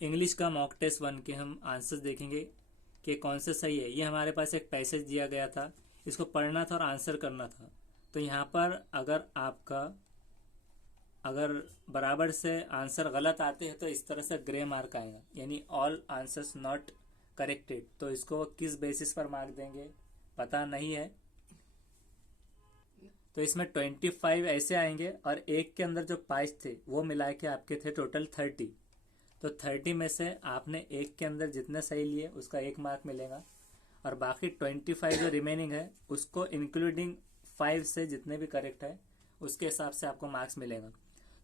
English का mock test 1 के हम आंसर्स देखेंगे कि कौन सा सही है। ये हमारे पास एक पैसेज दिया गया था, इसको पढ़ना था और आंसर करना था। तो यहाँ पर अगर बराबर से आंसर गलत आते हैं तो इस तरह से ग्रे मार्क आएगा, यानी ऑल आंसर्स नॉट करेक्टेड। तो इसको किस बेसिस पर मार्क देंगे पता नहीं है। तो इसमें 25 ऐसे आएंगे और एक के अंदर जो 5 थे वो मिला के आपके थे टोटल 30। तो 30 में से आपने एक के अंदर जितने सही लिए उसका 1 मार्क मिलेगा, और बाकी 25 जो रिमेनिंग है उसको इंक्लूडिंग 5 से जितने भी करेक्ट है उसके हिसाब से आपको मार्क्स मिलेगा।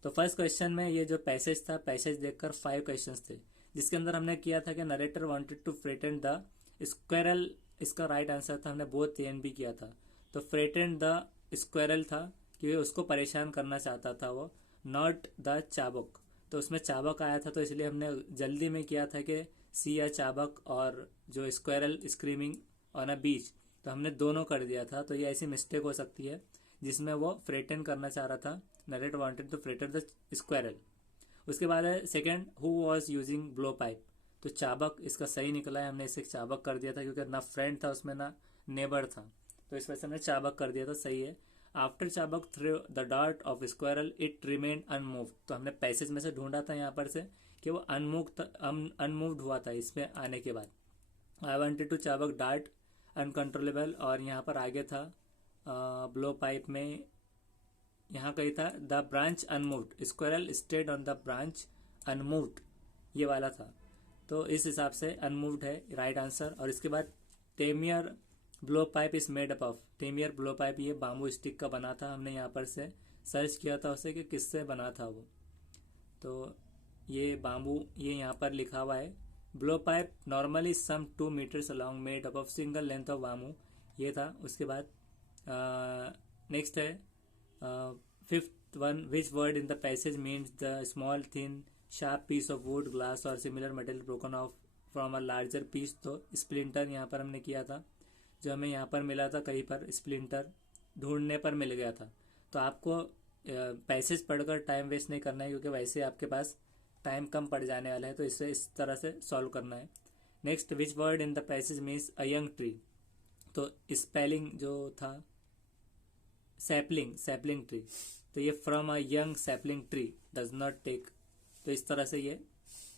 तो फर्स्ट क्वेश्चन में ये जो पैसेज था, पैसेज देखकर 5 क्वेश्चंस थे, जिसके अंदर हमने किया था कि narrator wanted to frighten the squirrel. इसका राइट आंसर था, हमने बोथ ए एंड बी किया था। तो फ्रेटन द स्क्वेरल था कि उसको परेशान करना चाहता था वो, नॉट द चाबुक। तो उसमें चाबक आया था तो इसलिए हमने जल्दी में किया था कि सी या चाबक, और जो स्क्वेरल स्क्रीमिंग ऑन अ बीच, तो हमने दोनों कर दिया था। तो ये ऐसी मिस्टेक हो सकती है जिसमें वो फ्रेटन करना चाह रहा था, narrate wanted to frighten the squirrel. उसके बाद है second, who was using blowpipe. तो चाबक इसका सही निकला है, हमने इसे चाबक कर दिया था क्योंकि ना फ्रेंड था उसमें ना नेबर था, तो इस वजह से हमने चाबक कर दिया था, सही है। आफ्टर चाबक threw the dart of squirrel it remain unmove. तो हमने पैसेज में से ढूंढा था यहाँ पर से कि वो अनमूव्ड हुआ था इसमें आने के बाद। आई वॉन्टेड टू चाबक डार्ट अनकंट्रोलेबल, और यहाँ पर आगे था ब्लो पाइप में यहाँ कही था the branch unmoved, squirrel stayed on the branch unmoved, ये वाला था। तो इस हिसाब से अनमूव्ड है राइट आंसर। और इसके बाद Temiar blow pipe is made up of. Temiar blow pipe ये बाम्बू स्टिक का बना था, हमने यहाँ पर से सर्च किया था उसे कि किससे बना था वो। तो ये बाम्बू, ये यहाँ पर लिखा हुआ है blow pipe normally some 2 metres along made up of single length of bamboo, ये था। उसके बाद नेक्स्ट है fifth one, which word in the passage means the small thin sharp piece of wood glass और similar metal broken off from a larger piece. तो splinter यहाँ पर हमने किया था, जो हमें यहाँ पर मिला था कहीं पर स्प्लिंटर ढूंढने पर मिल गया था। तो आपको पैसेज पढ़कर टाइम वेस्ट नहीं करना है क्योंकि वैसे आपके पास टाइम कम पड़ जाने वाला है, तो इसे इस तरह से सॉल्व करना है। Next, which word in the passage means a young tree. तो स्पेलिंग जो था सैपलिंग, सैपलिंग ट्री, तो ये from a young sapling tree does not take. तो इस तरह से ये,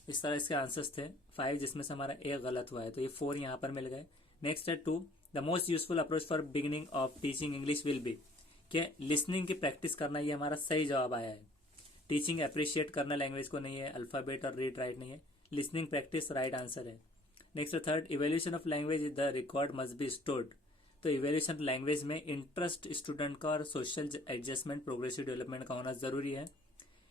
इस तरह इसके आंसर्स थे 5, जिसमें से हमारा एक गलत हुआ है, तो ये 4 यहाँ पर मिल गए। नेक्स्ट है 2, the most useful approach for beginning of teaching English will be. कि लिसनिंग की प्रैक्टिस करना, ये हमारा सही जवाब आया है। टीचिंग अप्रिशिएट करना लैंग्वेज को नहीं है, अल्फ़ाबेट और रीड राइट नहीं है, लिसनिंग प्रैक्टिस राइट आंसर है। Next third, evaluation of language the record must be stored. तो इवेल्यूशन लैंग्वेज में इंटरेस्ट स्टूडेंट का और सोशल एडजस्टमेंट प्रोग्रेसिव डेवलपमेंट का होना जरूरी है।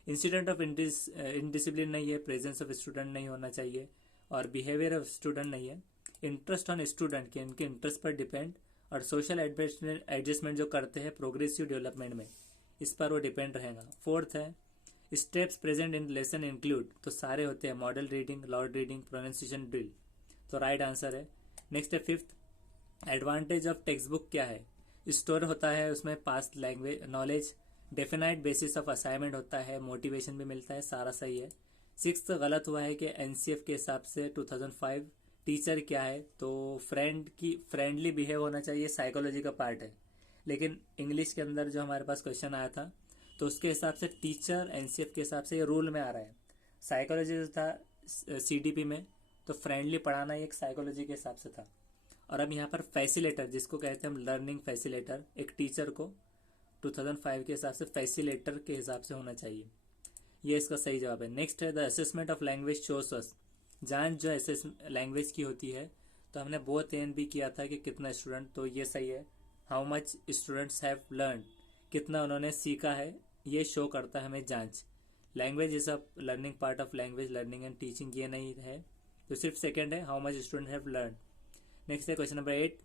इंसिडेंट ऑफ इनडिसिप्लिन नहीं है, प्रेजेंस ऑफ स्टूडेंट नहीं होना चाहिए, और बिहेवियर ऑफ स्टूडेंट नहीं है। इंटरेस्ट ऑन स्टूडेंट के इनके इंटरेस्ट पर डिपेंड, और सोशल एडजस्टमेंट जो करते हैं प्रोग्रेसिव डेवलपमेंट में, इस पर वो डिपेंड रहेगा। फोर्थ है steps present in lesson include. तो सारे होते हैं model reading, loud reading, pronunciation, drill, तो राइट आंसर है। नेक्स्ट है fifth, advantage of text book क्या है। स्टोर होता है उसमें past language knowledge, definite basis of assignment होता है, मोटिवेशन भी मिलता है, सारा सही है। सिक्स गलत हुआ है कि एनसीएफ के हिसाब से 2005 टीचर क्या है, तो फ्रेंडली बिहेव होना चाहिए, साइकोलॉजी का पार्ट है। लेकिन इंग्लिश के अंदर जो हमारे पास क्वेश्चन आया था तो उसके हिसाब से टीचर एनसीएफ के हिसाब से ये रूल में आ रहा है। साइकोलॉजी जो था सीडीपी में, तो फ्रेंडली पढ़ाना एक साइकोलॉजी के हिसाब से था। और अब यहाँ पर फैसिलेटर, जिसको कहते हैं हम लर्निंग फैसिलेटर, एक टीचर को 2005 के हिसाब से फैसिलेटर के हिसाब से होना चाहिए, ये इसका सही जवाब है। नेक्स्ट है the assessment of language shows us. जांच जो असेस लैंग्वेज की होती है, तो हमने बोथ एन भी किया था कि कितना स्टूडेंट, तो ये सही है। How much students have learn, कितना उन्होंने सीखा है, ये शो करता है हमें जांच। Language is a learning part of language learning and teaching, ये नहीं है, तो सिर्फ सेकेंड है how much student have learn. Next है question number 8,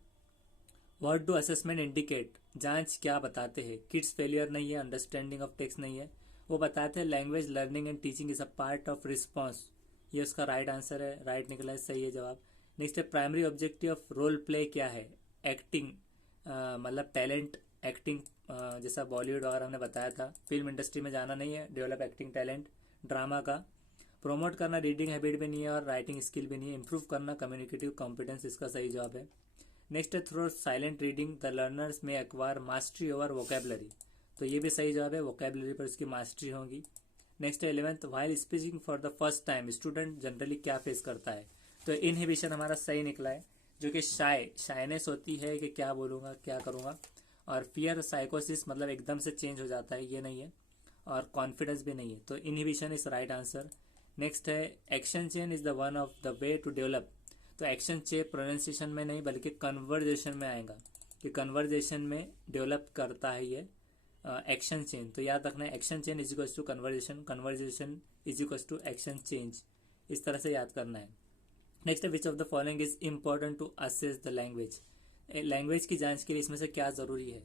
what do assessment indicate. जांच क्या बताते हैं। किड्स फेलियर नहीं है, अंडरस्टैंडिंग ऑफ टेक्स्ट नहीं है, वो बताते हैं language learning and teaching is a part of response, ये उसका राइट आंसर है, राइट निकला है, सही है जवाब। नेक्स्ट है primary objective of role play क्या है। एक्टिंग, मतलब टैलेंट, एक्टिंग, जैसा बॉलीवुड वगैरह हमने बताया था, फिल्म इंडस्ट्री में जाना नहीं है, डेवलप एक्टिंग टैलेंट ड्रामा का। प्रमोट करना रीडिंग हैबिट भी नहीं है और राइटिंग स्किल भी नहीं है। इम्प्रूव करना कम्युनिकेटिव कॉम्पिटेंस इसका सही जवाब है। नेक्स्ट है through silent reading the learners में एक्वायर मास्टरी ओवर वोकेबलरी, तो ये भी सही जवाब है, वोकेबलरी पर उसकी मास्टरी होगी। नेक्स्ट है 11th while speaking for the first time student generally क्या फेस करता है, तो इनहिबिशन हमारा सही निकला है, जो कि शाइनेस होती है कि क्या बोलूँगा क्या करूँगा, और फियर साइकोसिस मतलब एकदम से चेंज हो जाता है, ये नहीं है, और कॉन्फिडेंस भी नहीं है, तो inhibition is right answer. Next है action chain is the one of the way to develop, तो एक्शन चेन प्रोनाउंसिएशन में नहीं बल्कि कन्वर्जेशन में आएगा कि कन्वर्जेशन में डेवलप करता है ये एक्शन चेन, तो याद रखना है action chain is equals to conversation, conversation is equals to action change, इस तरह से याद करना है। नेक्स्ट है which of the following is important to assess the language, language की जांच के लिए इसमें से क्या ज़रूरी है।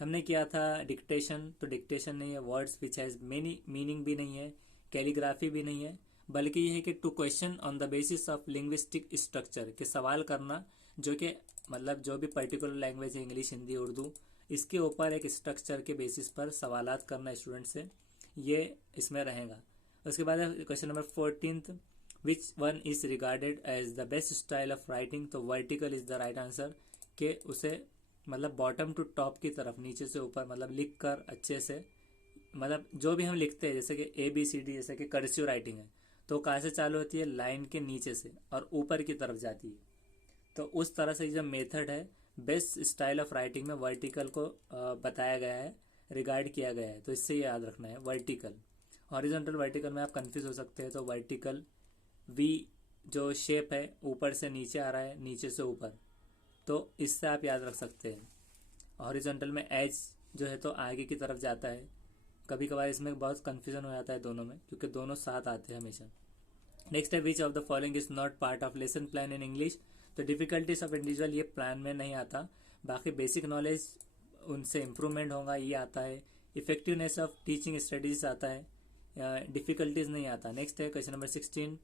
हमने किया था डिक्टेशन, तो डिक्टेशन नहीं है, words which has many meaning भी नहीं है, कैलीग्राफी भी नहीं है, बल्कि ये है कि to question on the basis of linguistic structure, के सवाल करना जो कि मतलब जो भी पर्टिकुलर लैंग्वेज है इंग्लिश हिंदी उर्दू, इसके ऊपर एक स्ट्रक्चर के बेसिस पर सवालात करना स्टूडेंट से, ये इसमें रहेगा। उसके बाद question number 14th which one is regarded as the best style of writing, तो vertical is the right answer, कि उसे मतलब बॉटम टू टॉप की तरफ नीचे से ऊपर मतलब लिख कर अच्छे से, मतलब जो भी हम लिखते हैं जैसे कि ABCD जैसे कि कर्सिव राइटिंग है, तो कहाँ से चालू होती है, लाइन के नीचे से और ऊपर की तरफ जाती है, तो उस तरह से जो मेथड है बेस्ट स्टाइल ऑफ राइटिंग में वर्टिकल को बताया गया है, रिगार्ड किया गया है, तो इससे याद रखना है वर्टिकल। हॉरिजॉन्टल वर्टिकल में आप कंफ्यूज हो सकते हैं, तो वर्टिकल V जो शेप है ऊपर से नीचे आ रहा है नीचे से ऊपर, तो इससे आप याद रख सकते हैं। हॉरिजॉन्टल में एज जो है तो आगे की तरफ जाता है, कभी कभार इसमें बहुत कन्फ्यूजन हो जाता है दोनों में क्योंकि दोनों साथ आते हैं हमेशा। नेक्स्ट है which of the following is not part of lesson plan in English, तो डिफिकल्टीज ऑफ इंडिविजुअल ये प्लान में नहीं आता, बाकी बेसिक नॉलेज उनसे इम्प्रूवमेंट होगा ये आता है, इफेक्टिवनेस ऑफ टीचिंग स्टडीज आता है, डिफिकल्टीज नहीं आता। नेक्स्ट है क्वेश्चन नंबर 16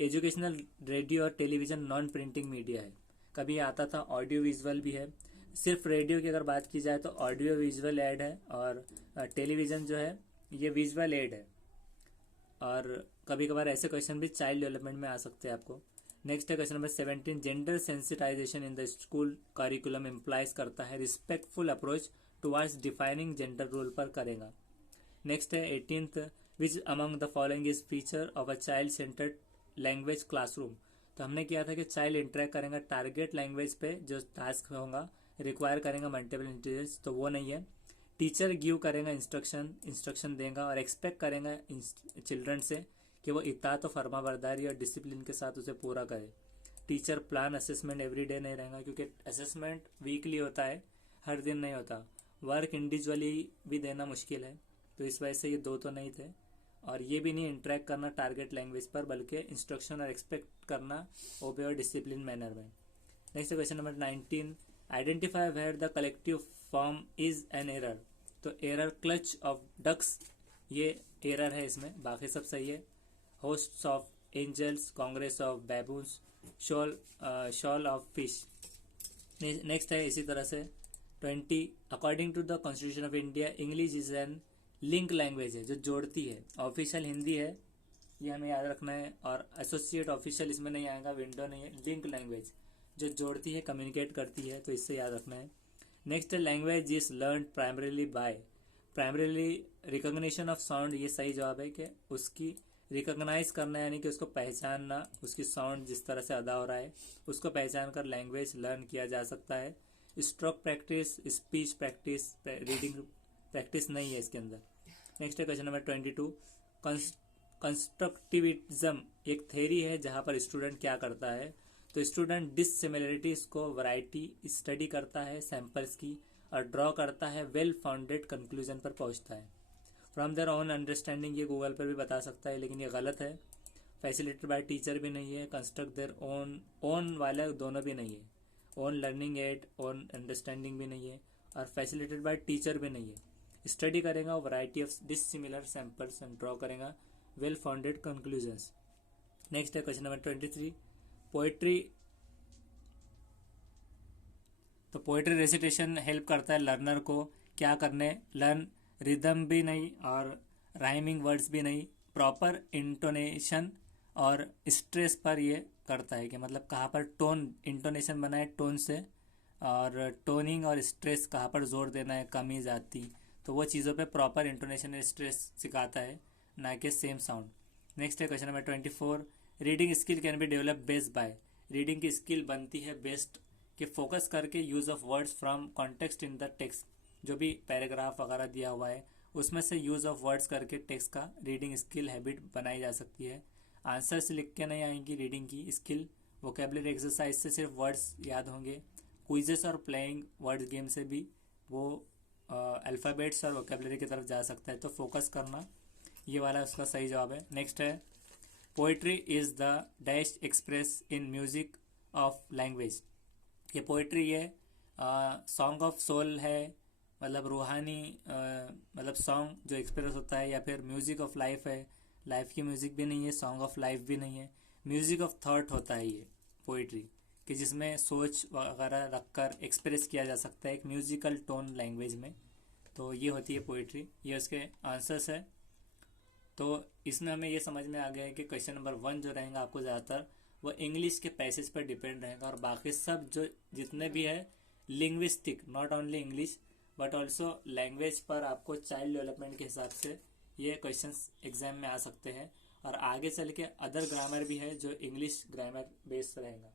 एजुकेशनल रेडियो और टेलीविजन नॉन प्रिंटिंग मीडिया है, कभी आता था ऑडियो विजुअल भी है, सिर्फ रेडियो की अगर बात की जाए तो ऑडियो विजुअल एड है, और टेलीविज़न जो है ये विजुअल एड है, और कभी कभार ऐसे क्वेश्चन भी चाइल्ड डेवलपमेंट में आ सकते हैं आपको। नेक्स्ट है question number 17 gender sensitisation in the school curriculum implies करता है respectful approach towards defining gender role पर करेगा। नेक्स्ट है 18th which among the following is feature of a child centred language classroom, तो हमने किया था कि चाइल्ड इंटरेक्ट करेंगे टारगेट लैंग्वेज पे, जो टास्क होगा रिक्वायर करेंगे मल्टीपल इंटेलिजेंस, तो वो नहीं है। टीचर गिव करेगा इंस्ट्रक्शन देगा और एक्सपेक्ट करेगा चिल्ड्रन से कि वो इताअत और फर्माबरदारी और डिसिप्लिन के साथ उसे पूरा करे। टीचर प्लान असेसमेंट एवरीडे नहीं रहेगा क्योंकि असेसमेंट वीकली होता है, हर दिन नहीं होता। वर्क इंडिविजुअली भी देना मुश्किल है, तो इस वजह से ये दो तो नहीं थे, और ये भी नहीं इंटरेक्ट करना टारगेट लैंग्वेज पर बल्कि इंस्ट्रक्शन और एक्सपेक्ट करना ओबे और डिसिप्लिन मैनर में। Next question number 19 identify where the collective form is an error, तो एरर क्लच ऑफ डक्स ये एरर है इसमें, बाकी सब सही है। Hosts of angels, congress of baboons, shoal of fish. Next है इसी तरह से 20 according to the constitution of India English is an link language है जो जोड़ती है, ऑफिशियल हिंदी है ये हमें याद रखना है, और एसोसिएट ऑफिशियल इसमें नहीं आएगा, विंडो नहीं है, लिंक लैंग्वेज जो जोड़ती है कम्युनिकेट करती है, तो इससे याद रखना है। Next language is learn primarily by, primarily recognition of sound, ये सही जवाब है कि उसकी रिकॉग्नाइज करना यानी कि उसको पहचानना, उसकी साउंड जिस तरह से अदा हो रहा है उसको पहचान कर लैंग्वेज लर्न किया जा सकता है। Stroke practice, speech practice, reading practice नहीं है इसके अंदर। नेक्स्ट है क्वेश्चन नंबर 22 कंस्ट्रक्टिविज्म एक थ्योरी है जहाँ पर स्टूडेंट क्या करता है, तो स्टूडेंट डिससिमिलरिटीज को वैरायटी स्टडी करता है सैंपल्स की और ड्रॉ करता है, वेल फाउंडेड कंक्लूजन पर पहुंचता है। फ्रॉम देयर ओन अंडरस्टैंडिंग ये गूगल पर भी बता सकता है लेकिन ये गलत है। फैसिलिटेटेड बाय टीचर भी नहीं है, कंस्ट्रक्ट देयर ओन वाला दोनों भी नहीं है, own learning aid own understanding भी नहीं है, और फैसिलिटेटेड बाय टीचर भी नहीं है। स्टडी करेगा variety of dissimilar samples and draw करेगा वेल फाउंडेड कंक्लूजन्स। नेक्स्ट है क्वेश्चन नंबर 23 पोएट्री, तो पोएट्री रेसिटेशन हेल्प करता है लर्नर को क्या करने, लर्न रिदम भी नहीं और राइमिंग वर्ड्स भी नहीं, प्रॉपर इंटोनेशन और स्ट्रेस पर ये करता है कि मतलब कहाँ पर टोन इंटोनेशन बना है टोन से, और टोनिंग और स्ट्रेस कहाँ पर जोर देना है, कमी जाती, तो वो चीज़ों पे प्रॉपर इंटोनेशन और स्ट्रेस सिखाता है, ना कि सेम साउंड। नेक्स्ट है question number 24, reading skill can be develop best by. Reading की स्किल बनती है बेस्ट कि फोकस करके use of words from context in the text, जो भी पैराग्राफ वगैरह दिया हुआ है उसमें से यूज़ ऑफ वर्ड्स करके टेक्स्ट का रीडिंग स्किल हैबिट बनाई जा सकती है। आंसर से लिख के नहीं आएंगी रीडिंग की स्किल, वोकेबलरी एक्सरसाइज से सिर्फ वर्ड्स याद होंगे, क्विजेस और प्लेइंग वर्ड गेम से भी वो अल्फ़ाबेट्स और वोकेबलरी की तरफ जा सकता है। तो फोकस करना, ये वाला उसका सही जवाब है। नेक्स्ट है, poetry is the dash express in music of language. ये पोइट्री ये सॉन्ग ऑफ सोल है, मतलब रूहानी मतलब सॉन्ग जो एक्सप्रेस होता है, या फिर म्यूजिक ऑफ लाइफ है, लाइफ की म्यूजिक भी नहीं है, सॉन्ग ऑफ लाइफ भी नहीं है, म्यूजिक ऑफ थॉट होता है ये पोइट्री, कि जिसमें सोच वगैरह रखकर एक्सप्रेस किया जा सकता है एक म्यूजिकल टोन लैंग्वेज में। तो ये होती है पोइट्री, ये उसके आंसर्स है। तो इसमें हमें ये समझ में आ गया है कि क्वेश्चन नंबर 1 जो रहेगा आपको ज़्यादातर वो इंग्लिश के पैसेज पर डिपेंड रहेगा, और बाकी सब जो जितने भी है linguistic, not only English but also language पर आपको चाइल्ड डेवलपमेंट के हिसाब से ये क्वेश्चंस एग्जाम में आ सकते हैं। और आगे चल के अदर ग्रामर भी है जो इंग्लिश ग्रामर बेस्ड रहेगा।